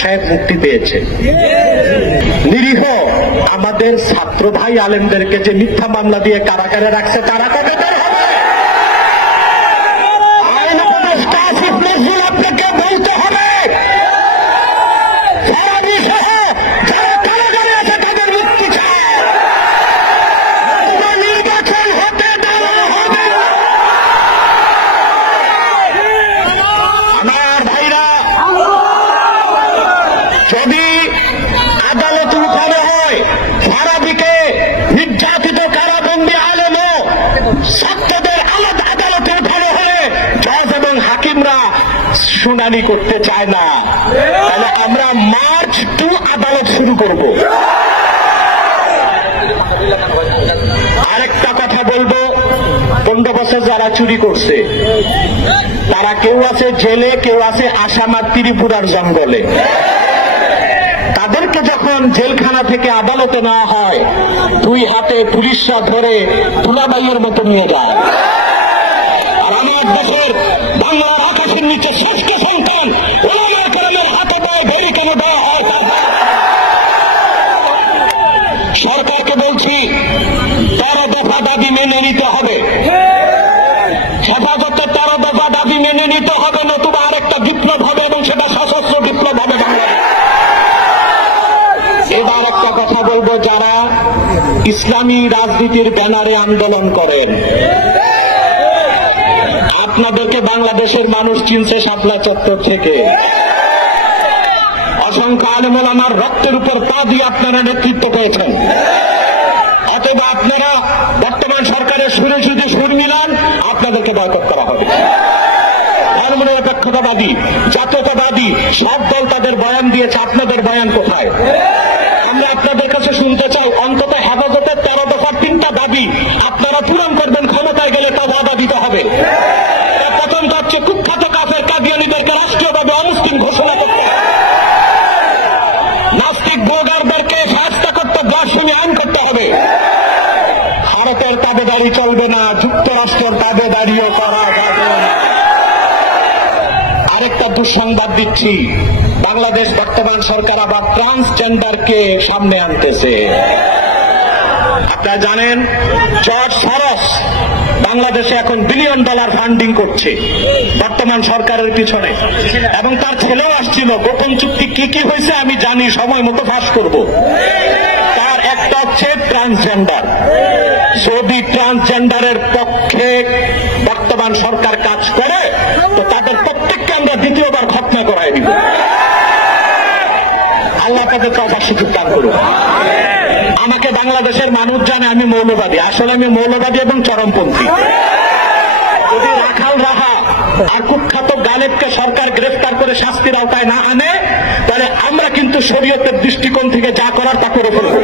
সাহেব মুক্তি পেয়েছে। নিরীহ আমাদের ছাত্র ভাই আলেমদেরকে যে মিথ্যা মামলা দিয়ে কারাগারে রাখছে তারা কবে বের হবে? আইন উপদেষ্টা আসিফ নজরুল আপনাকে বলতে হবে ফরাজি সহ যারা কারাগারে আছে তাদের মুক্তি চায়। নির্বাচন হতে দেওয়া হবে। আমার ভাইরা, যদি আদালত উঠানো হয় ফরাজিকে নির্যাতিত কারাবন্দী আলেমও ছাত্রদের আলাদা আদালতে উঠানো হলে জজ এবং হাকিমরা শুনানি করতে চায় না, তাহলে আমরা মার্চ টু আদালত শুরু করব। আরেকটা কথা বলবো, 15 বছর যারা চুরি করছে তারা কেউ আছে জেলে, কেউ আছে আসামার ত্রিপুরার জঙ্গলে। তাদেরকে যখন জেলখানা থেকে আদালতে নেওয়া হয়, 2 হাতে পুলিশরা ধরে তুলাবাইয়ের মতো নিয়ে যায়। আর আমার দেশের বাংলার আকাশের নিচে শ্রেষ্ঠ সন্তান ওলামা কেরামের হাতে পায়ে ভেরি কেন দেওয়া হয়? সরকারকে বলছি 13 দফা দাবি মেনে নিতে হবে। হেফাজতের 13 দফা দাবি মেনে নিতে হবে, নতুবা আরেকটা বিপ্লব হবে এবং সেটা সশস্ত্র বিপ্লব হবে বাংলাদেশে। এবার একটা কথা বলবো, যারা ইসলামী রাজনীতির ব্যানারে আন্দোলন করেন, আপনাদেরকে বাংলাদেশের মানুষ চিনছে শাপলা চত্বর থেকে। অসংখ্য আলেম ওলামার রক্তের উপর পা দিয়ে আপনারা নেতৃত্ব পেয়েছেন। অতএব আপনারা বর্তমান সরকারের সুরে যদি সুর মিলান, আপনাদেরকে বয়কট করা হবে। ধর্মনিরপেক্ষতাবাদী, জাতীয়তাবাদী সব দল তাদের বয়ান দিয়েছে, আপনাদের বয়ান কোথায়? আমরা আপনাদের কাছে শুনতে চাই, অন্তত হেফাজতের 13 দফার 3টা দাবি আপনারা পূরণ করবেন, ক্ষমতায় গেলে তা ওয়াদা দিতে হবে। প্রথম হচ্ছে কুখ্যাত কাফের কাদিয়ানীদেরকে রাষ্ট্রীয়ভাবে অমুসলিম ঘোষণা করতে হবে। নাস্তিক ব্লগারদেরকে শাস্তি করতে দর্শনী আইন করতে হবে। ভারতের তাবেদারি চলবে না, যুক্তরাষ্ট্রের তাবেদারিও করা যাবে না। আরেকটা দুঃসংবাদ দিচ্ছি, বাংলাদেশ বর্তমান সরকার আবার ট্রান্সজেন্ডারকে সামনে আনতেছে। আপনারা জানেন জর্জ সরস বাংলাদেশে এখন $1 বিলিয়ন ফান্ডিং করছে বর্তমান সরকারের পিছনে, এবং তার ছেলেও আসছিল। গোপন চুক্তি কি কি হয়েছে আমি জানি, সময় মতো ফাঁস করব। তার একটা হচ্ছে ট্রান্সজেন্ডার। যদি ট্রান্সজেন্ডারের পক্ষে বর্তমান সরকার কাজ করে তো তাদের প্রত্যেককে আমরা দ্বিতীয়বার খতনা করাই দিব। আল্লাহ তাদের কথা সুযোগ দান করুন। আমাকে বাংলাদেশের মানুষ জানে আমি মৌলবাদী, আসলে আমি মৌলবাদী এবং চরমপন্থী। যদি রাখাল রাহা আর কুখ্যাত গালেবকে সরকার গ্রেফতার করে শাস্তির আওতায় না আনে, তাহলে আমরা কিন্তু শরীয়তের দৃষ্টিকোণ থেকে যা করার তা করে ফেলব।